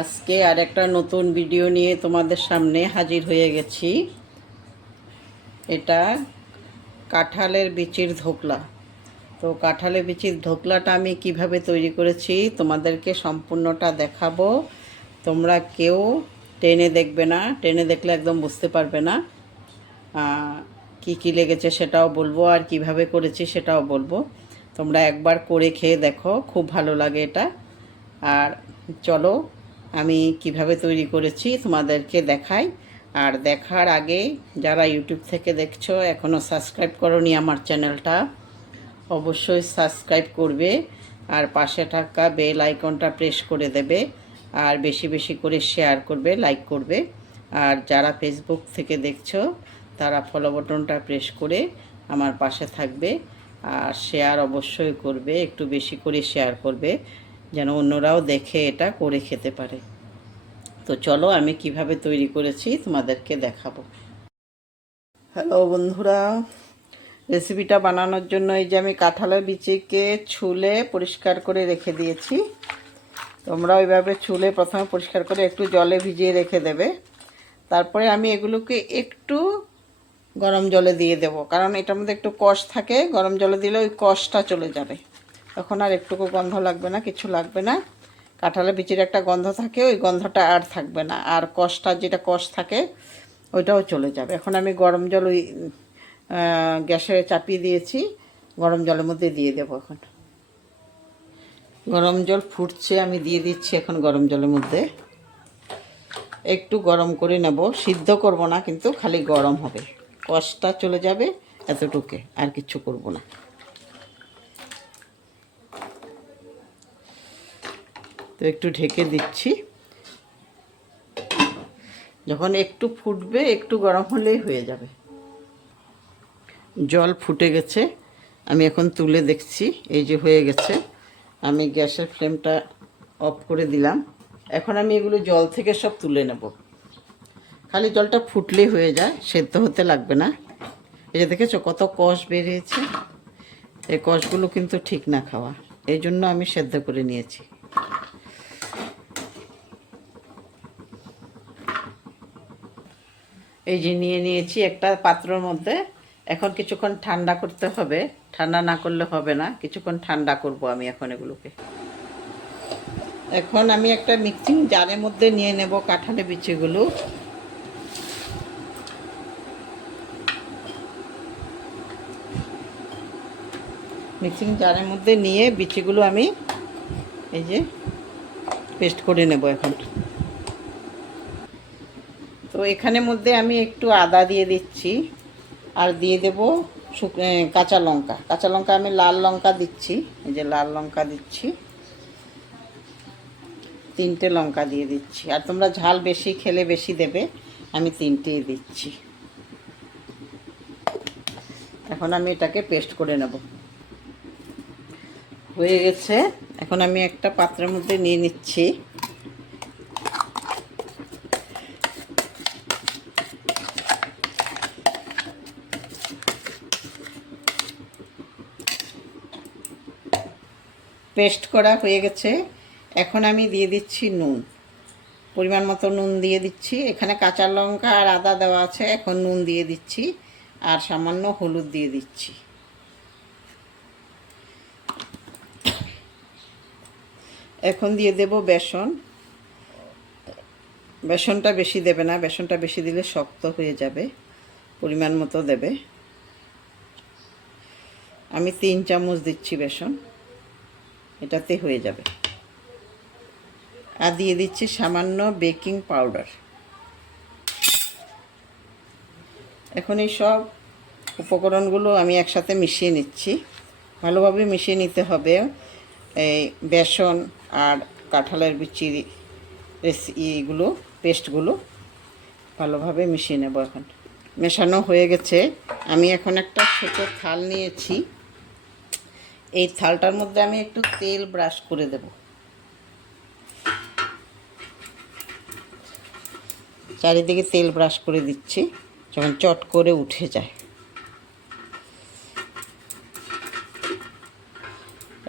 আজকে আর একটা নতুন ভিডিও নিয়ে তোমাদের সামনে হাজির হয়ে গেছি। এটা কাঁঠালের বিচির ধোকলা। তো কাঁঠালের বিচির ধোকলাটা আমি কীভাবে তৈরি করেছি তোমাদেরকে সম্পূর্ণটা দেখাবো। তোমরা কেউ টেনে দেখবে না, টেনে দেখলে একদম বুঝতে পারবে না কি কি লেগেছে সেটাও বলব আর কীভাবে করেছি সেটাও বলব। তোমরা একবার করে খেয়ে দেখো, খুব ভালো লাগে এটা। আর চলো আমি কীভাবে তৈরি করেছি তোমাদেরকে দেখাই। আর দেখার আগে যারা ইউটিউব থেকে দেখছ এখনও সাবস্ক্রাইব করনি আমার চ্যানেলটা, অবশ্যই সাবস্ক্রাইব করবে আর পাশে থাকা বেল আইকনটা প্রেস করে দেবে আর বেশি বেশি করে শেয়ার করবে, লাইক করবে। আর যারা ফেসবুক থেকে দেখছ, তারা ফলো বাটনটা প্রেস করে আমার পাশে থাকবে আর শেয়ার অবশ্যই করবে, একটু বেশি করে শেয়ার করবে। যেন অন্যরাও দেখে এটা করে খেতে পারে। তো চলো আমি কীভাবে তৈরি করেছি তোমাদেরকে দেখাবো। হ্যালো বন্ধুরা, রেসিপিটা বানানোর জন্য এই যে আমি কাঁঠালের বিচিকে ছুলে পরিষ্কার করে রেখে দিয়েছি। তোমরা ওইভাবে ছুলে প্রথমে পরিষ্কার করে একটু জলে ভিজিয়ে রেখে দেবে। তারপরে আমি এগুলোকে একটু গরম জলে দিয়ে দেব, কারণ এটার মধ্যে একটু কষ থাকে, গরম জলে দিলে ওই কষটা চলে যাবে। তখন আর একটুকু গন্ধ লাগবে না, কিছু লাগবে না। কাঁঠালের বিচির একটা গন্ধ থাকে, ওই গন্ধটা আর থাকবে না। আর কষটা, যেটা কষ থাকে, ওইটাও চলে যাবে। এখন আমি গরম জল ওই গ্যাসে চাপিয়ে দিয়েছি। গরম জলের মধ্যে দিয়ে দেবো এখন। গরম জল ফুটছে, আমি দিয়ে দিচ্ছি এখন গরম জলের মধ্যে। একটু গরম করে নেব। সিদ্ধ করব না, কিন্তু খালি গরম হবে। কষটা চলে যাবে এতটুকে, আর কিছু করব না। তো একটু ঢেকে দিচ্ছি। যখন একটু ফুটবে, একটু গরম হলেই হয়ে যাবে। জল ফুটে গেছে। আমি এখন তুলে দেখছি, এই যে হয়ে গেছে। আমি গ্যাসের ফ্লেমটা অফ করে দিলাম। এখন আমি এগুলো জল থেকে সব তুলে নেব। খালি জলটা ফুটলেই হয়ে যায়, সেদ্ধ হতে লাগবে না। এই যে দেখেছ কত কষ বেরিয়েছে? এই কষগুলো কিন্তু ঠিক না খাওয়া। এই জন্য আমি সেদ্ধ করে নিয়েছি। এই যে নিয়ে নিয়েছি একটা পাত্রর মধ্যে। এখন কিছুক্ষণ ঠান্ডা করতে হবে। ঠান্ডা না করলে হবে না। কিছুক্ষণ ঠান্ডা করব আমি এখন এগুলোকে। এখন আমি একটা মিক্সিং জারের মধ্যে নিয়ে নেব কাঁঠালে বিচিগুলো। মিক্সিং জারের মধ্যে নিয়ে বিচিগুলো আমি এই যে পেস্ট করে নেব এখন। তো এখানের মধ্যে আমি একটু আদা দিয়ে দিচ্ছি আর দিয়ে দেব কাঁচা লঙ্কা। কাঁচা লঙ্কা আমি লাল লঙ্কা দিচ্ছি, এই যে লাল লঙ্কা দিচ্ছি। তিনটে লঙ্কা দিয়ে দিচ্ছি। আর তোমরা ঝাল বেশি খেলে বেশি দেবে, আমি তিনটেই দিচ্ছি। এখন আমি এটাকে পেস্ট করে নেব। হয়ে গেছে। এখন আমি একটা পাত্রের মধ্যে নিয়ে নিচ্ছি। পেস্ট করা হয়ে গেছে। এখন আমি দিয়ে দিচ্ছি নুন। পরিমাণ মতো নুন দিয়ে দিচ্ছি। এখানে কাঁচা লঙ্কা আর আদা দেওয়া আছে। এখন নুন দিয়ে দিচ্ছি। আর সামান্য হলুদ দিয়ে দিচ্ছি। এখন দিয়ে দেব বেসন। বেসনটা বেশি দেবে না। বেসনটা বেশি দিলে শক্ত হয়ে যাবে। পরিমাণ মতো দেবে। আমি তিন চামচ দিচ্ছি বেসন। এটাতে হয়ে যাবে। আর দিয়ে দিচ্ছি সামান্য বেকিং পাউডার। এখন এই সব উপকরণগুলো আমি একসাথে মিশিয়ে নিচ্ছি। ভালোভাবে মিশিয়ে নিতে হবে। এই বেসন আর কাঁঠালের বিচি ইগুলো পেস্টগুলো ভালোভাবে মিশিয়ে নেব এখন। মেশানো হয়ে গেছে। আমি এখন একটা ছোটো থাল নিয়েছি। এই থালটার মধ্যে আমি একটু তেল ব্রাশ করে দেব। চারিদিকে তেল ব্রাশ করে দিচ্ছি, যখন চট করে উঠে যায়।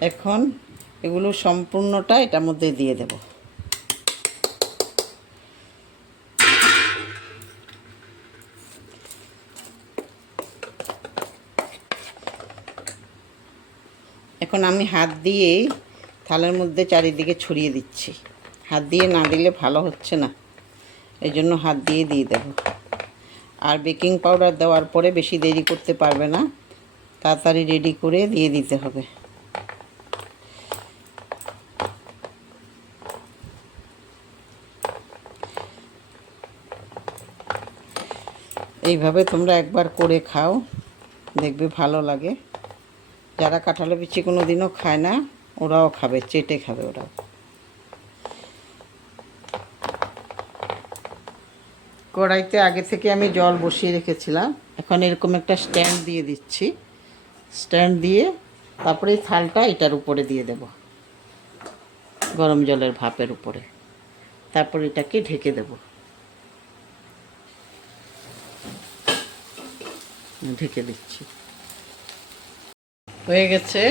এখন এগুলো সম্পূর্ণটা এটার মধ্যে দিয়ে দেব। এখন আমি হাত দিয়ে থালের মধ্যে চারিদিকে ছড়িয়ে দিচ্ছি। হাত দিয়ে না দিলে ভালো হচ্ছে না। এই জন্য হাত দিয়ে দিয়ে দেবো। আর বেকিং পাউডার দেওয়ার পরে বেশি দেরি করতে পারবে না। তাড়াতাড়ি রেডি করে দিয়ে দিতে হবে। এইভাবে তোমরা একবার করে খাও। দেখবে ভালো লাগে। যারা কাঁঠালের বিচি কোনো দিনও খায় না, ওরাও খাবে, চেটে খাবে ওরাও কড়াইতে আগে থেকে আমি জল বসিয়ে রেখেছিলাম। এখন এরকম একটা স্ট্যান্ড দিয়ে দিচ্ছি। স্ট্যান্ড দিয়ে তারপরে থালটা এটার উপরে দিয়ে দেব, গরম জলের ভাপের উপরে। তারপর এটাকে ঢেকে দেব। ঢেকে দিচ্ছি। হয়ে গেছে।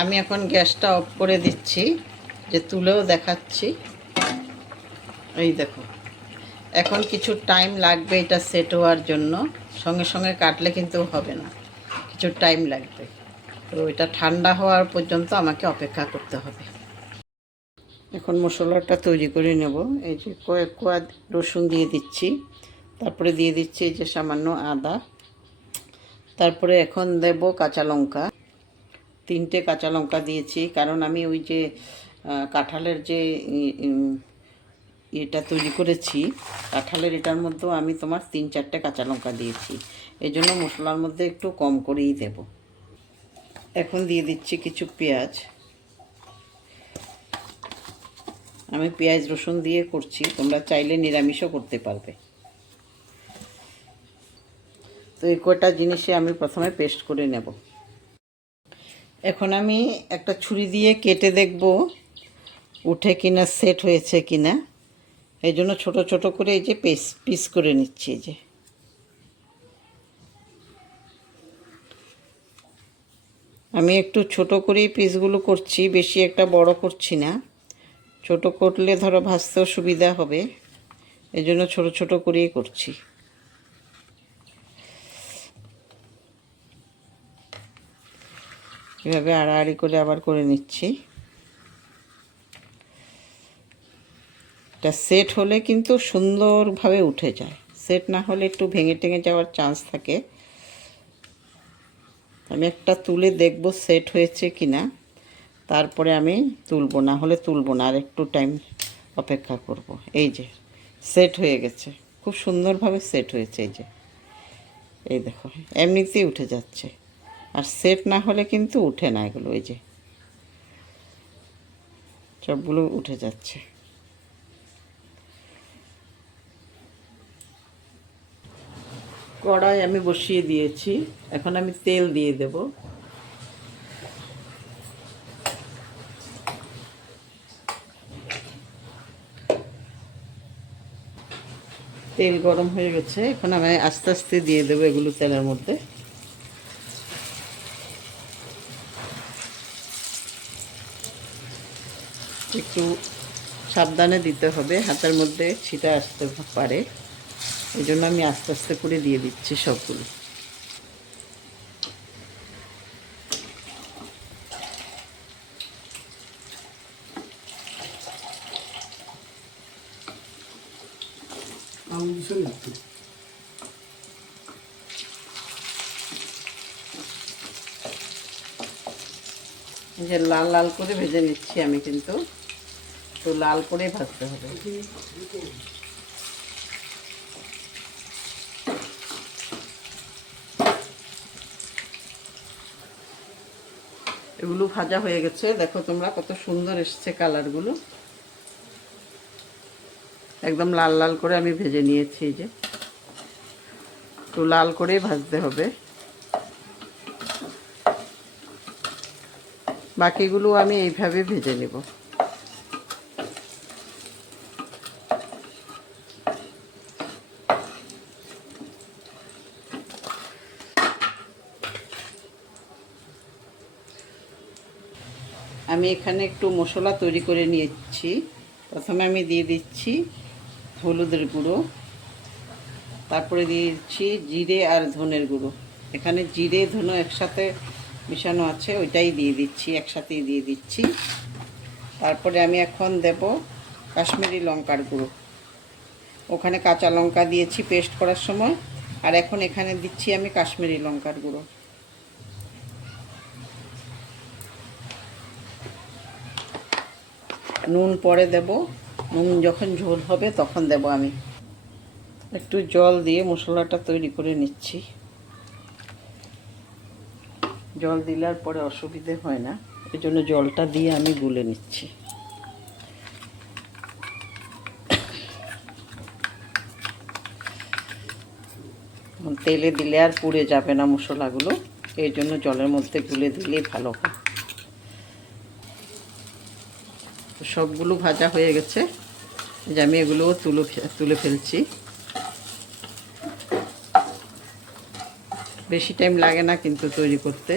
আমি এখন গ্যাসটা অফ করে দিচ্ছি, যে তুলেও দেখাচ্ছি। এই দেখো, এখন কিছু টাইম লাগবে এটা সেট হওয়ার জন্য। সঙ্গে সঙ্গে কাটলে কিন্তু হবে না, কিছু টাইম লাগবে। তো এটা ঠান্ডা হওয়ার পর্যন্ত আমাকে অপেক্ষা করতে হবে। এখন মশলাটা তৈরি করে নেব। এই যে কয়েক কোয়া রসুন দিয়ে দিচ্ছি, তারপরে দিয়ে দিচ্ছি এই যে সামান্য আদা। তারপরে এখন দেব কাঁচা লঙ্কা। তিনটে কাঁচা লঙ্কা দিয়েছি, কারণ আমি ওই যে কাঁঠালের যে এটা তৈরি করেছি, কাঁঠালের এটার মধ্যেও আমি তোমার তিন চারটে কাঁচা লঙ্কা দিয়েছি। এই জন্য মশলার মধ্যে একটু কম করেই দেব। এখন দিয়ে দিচ্ছি কিছু পেঁয়াজ। আমি পেঁয়াজ রসুন দিয়ে করছি, তোমরা চাইলে নিরামিষও করতে পারবে। তো এই কয়টা জিনিসে আমি প্রথমে পেস্ট করে নেব। এখন আমি একটা ছুরি দিয়ে কেটে দেখব উঠে কিনা, সেট হয়েছে কিনা। এই জন্য ছোটো ছোটো করে এই যে পিস পিস করে নিচ্ছি এই যে। আমি একটু ছোট করেই পিসগুলো করছি, বেশি একটা বড় করছি না। ছোট করলে ধরো ভাজতেও সুবিধা হবে। এই জন্য ছোটো ছোটো করেই করছি। এভাবে আড়াআড়ি করে আবার করে নিচ্ছি। এটা সেট হলে কিন্তু সুন্দরভাবে উঠে যায়। সেট না হলে একটু ভেঙে টেঙে যাওয়ার চান্স থাকে। আমি একটা তুলে দেখব সেট হয়েছে কি না তারপরে আমি তুলবো, না হলে তুলবো না, আর একটু টাইম অপেক্ষা করব। এই যে সেট হয়ে গেছে। খুব সুন্দরভাবে সেট হয়েছে এই যে। এই দেখো, এমনিতেই উঠে যাচ্ছে। আর সেট না হলে কিন্তু উঠে না এগুলো, ওই যে সবগুলো উঠে যাচ্ছে। কড়াই আমি বসিয়ে দিয়েছি, এখন আমি তেল দিয়ে দেব। তেল গরম হয়ে গেছে, এখন আমি আস্তে আস্তে দিয়ে দেবো এগুলো তেলের মধ্যে। একটু সাবধানে দিতে হবে হাতের মধ্যে ছিটা আসতে পারে। এই জন্য আমি আস্তে আস্তে করে দিয়ে দিচ্ছি সবগুলো। যে লাল লাল করে ভেজে নিচ্ছি আমি কিন্তু। তো লাল করে ভাজতে হবে। এগুলো ভাজা হয়ে গেছে। দেখো তোমরা কত সুন্দর এসছে কালারগুলো। একদম লাল লাল করে আমি ভেজে নিয়েছি এই যে। তো লাল করেই ভাজতে হবে। বাকিগুলো আমি এইভাবে ভেজে নেব। আমি এখানে একটু মশলা তৈরি করে নিয়েছি। প্রথমে আমি দিয়ে দিচ্ছি হলুদের গুঁড়ো। তারপরে দিয়ে দিচ্ছি জিরে আর ধনের গুঁড়ো। এখানে জিরে, ধনে একসাথে মিশানো আছে, ওইটাই দিয়ে দিচ্ছি, একসাথেই দিয়ে দিচ্ছি। তারপরে আমি এখন দেব কাশ্মীরি লঙ্কার গুঁড়ো। ওখানে কাঁচা লঙ্কা দিয়েছি পেস্ট করার সময়, আর এখন এখানে দিচ্ছি আমি কাশ্মীরি লঙ্কার গুঁড়ো। নুন পরে দেব। নুন যখন ঝোল হবে তখন দেব আমি। একটু জল দিয়ে মশলাটা তৈরি করে নিচ্ছি। জল দিলার পরে অসুবিধে হয় না। এই জন্য জলটা দিয়ে আমি গুলে নিচ্ছি। তেলে দিলে আর পুড়ে যাবে না মশলাগুলো। এই জন্য জলের মধ্যে গুলে দিলেই ভালো হয় তো সবগুলো ভাজা হয়ে গেছে। যে আমি এগুলোও তুলে তুলে ফেলছি। বেশি টাইম লাগে না কিন্তু তৈরি করতে।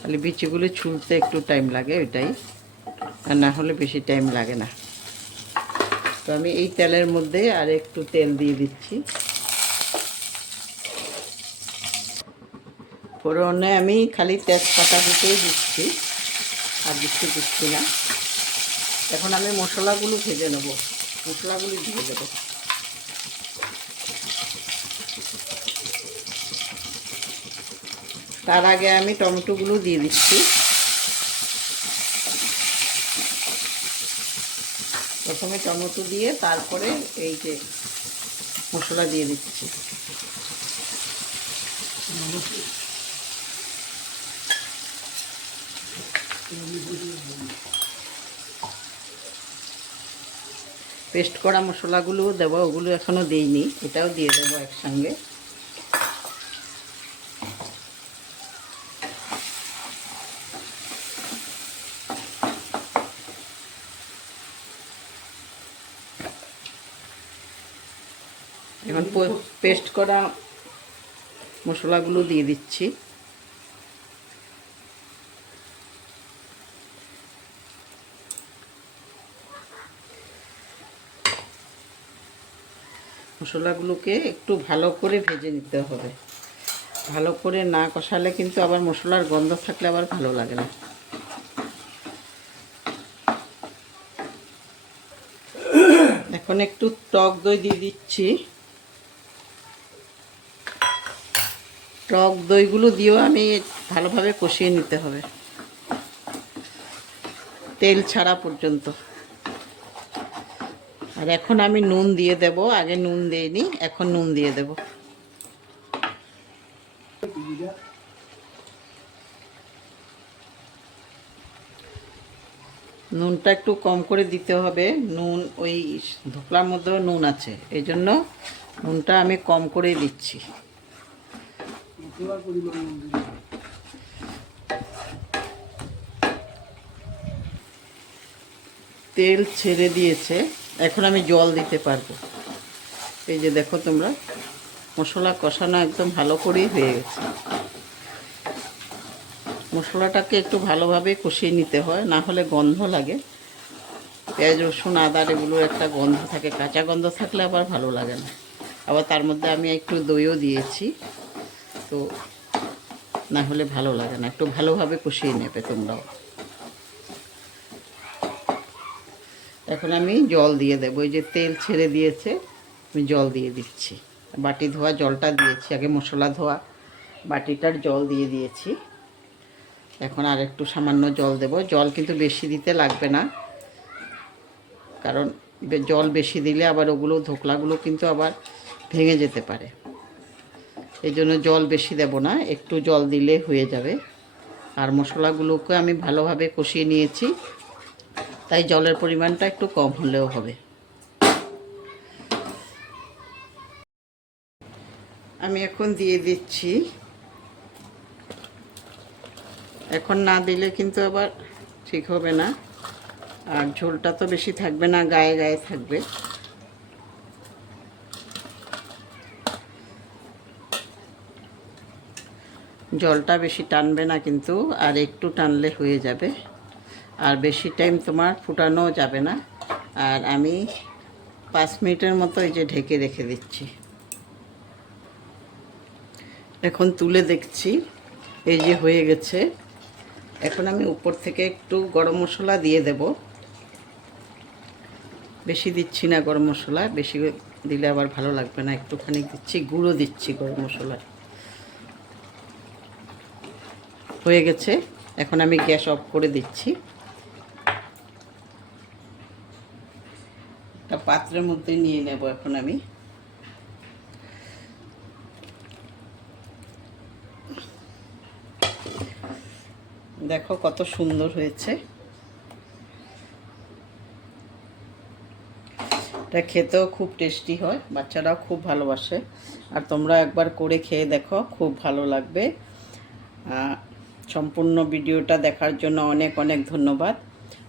খালি বিচিগুলো ছুলতে একটু টাইম লাগে ওইটাই আর না হলে বেশি টাইম লাগে না। তো আমি এই তেলের মধ্যে আর একটু তেল দিয়ে দিচ্ছি। ফোড়নে আমি খালি তেজপাতা দুটোই দিচ্ছি। আর কিছু দিচ্ছি না। এখন আমি মশলাগুলো ভেজে নেব। মশলাগুলো দিয়ে দেবো। তার আগে আমি টমেটোগুলো দিয়ে দিচ্ছি। প্রথমে টমেটো দিয়ে তারপরে এই যে মশলা দিয়ে দিচ্ছি। পেস্ট করা মশলাগুলোও দেবো ওগুলো এখনও দিইনি এটাও দিয়ে দেবো একসঙ্গে। এখন পেস্ট করা মশলাগুলো দিয়ে দিচ্ছি। মশলাগুলোকে একটু ভালো করে ভেজে নিতে হবে। ভালো করে না কষালে কিন্তু আবার মশলার গন্ধ থাকলে আবার ভালো লাগে না। এখন একটু টক দই দিয়ে দিচ্ছি। টক দইগুলো দিয়েও আমি ভালোভাবে কষিয়ে নিতে হবে। তেল ছাড়া পর্যন্ত। আর এখন আমি নুন দিয়ে দেব। আগে নুন দিইনি এখন নুন দিয়ে দেব। নুনটা একটু কম করে দিতে হবে। নুন ওই ধোকলার মধ্যেও নুন আছে, এই জন্য নুনটা আমি কম করেই দিচ্ছি। তেল ছেড়ে দিয়েছে। এখন আমি জল দিতে পারব। এই যে দেখো তোমরা, মশলা কষানো একদম ভালো করেই হয়ে গেছে। মশলাটাকে একটু ভালোভাবে কষিয়ে নিতে হয়, না হলে গন্ধ লাগে। পেঁয়াজ, রসুন আদার এগুলোর একটা গন্ধ থাকে, কাঁচা গন্ধ থাকলে আবার ভালো লাগে না। আবার তার মধ্যে আমি একটু দইও দিয়েছি, তো না হলে ভালো লাগে না। একটু ভালোভাবে কষিয়ে নেবে তোমরাও। এখন আমি জল দিয়ে দেবো। ওই যে তেল ছেড়ে দিয়েছে, আমি জল দিয়ে দিচ্ছি। বাটি ধোয়া, জলটা দিয়েছি, আগে মশলা ধোয়া, বাটিটার জল দিয়ে দিয়েছি। এখন আর একটু সামান্য জল দেব। জল কিন্তু বেশি দিতে লাগবে না, কারণ জল বেশি দিলে আবার ওগুলো, ধোকলাগুলো কিন্তু আবার ভেঙে যেতে পারে। এই জন্য জল বেশি দেব না, একটু জল দিলে হয়ে যাবে। আর মশলাগুলোকে আমি ভালোভাবে কষিয়ে নিয়েছি। তাই জলের পরিমাণটা একটু কম হলেও হবে। আমি এখন দিয়ে দিচ্ছি। এখন না দিলে কিন্তু আবার ঠিক হবে না। আর ঝোলটা তো বেশি থাকবে না, গায়ে গায়ে থাকবে। জলটা বেশি টানবে না কিন্তু, আর একটু টানলে হয়ে যাবে। আর বেশি টাইম তোমার ফুটানো যাবে না। আর আমি পাঁচ মিনিটের মতো এই যে ঢেকে রেখে দিচ্ছি। এখন তুলে দেখছি, এই যে হয়ে গেছে। এখন আমি উপর থেকে একটু গরম মশলা দিয়ে দেব। বেশি দিচ্ছি না গরম মশলা, বেশি দিলে আবার ভালো লাগবে না। একটুখানি দিচ্ছি, গুঁড়ো দিচ্ছি গরম মশলা। হয়ে গেছে। এখন আমি গ্যাস অফ করে দিচ্ছি। পাত্রের মধ্যে নিয়ে নেব এখন আমি। দেখো কত সুন্দর হয়েছে। এটা খেতেও খুব টেস্টি হয়, বাচ্চারাও খুব ভালোবাসে। আর তোমরা একবার করে খেয়ে দেখো, খুব ভালো লাগবে। সম্পূর্ণ ভিডিওটা দেখার জন্য অনেক অনেক ধন্যবাদ।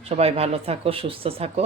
সবাই ভালো থাকো, সুস্থ থাকো।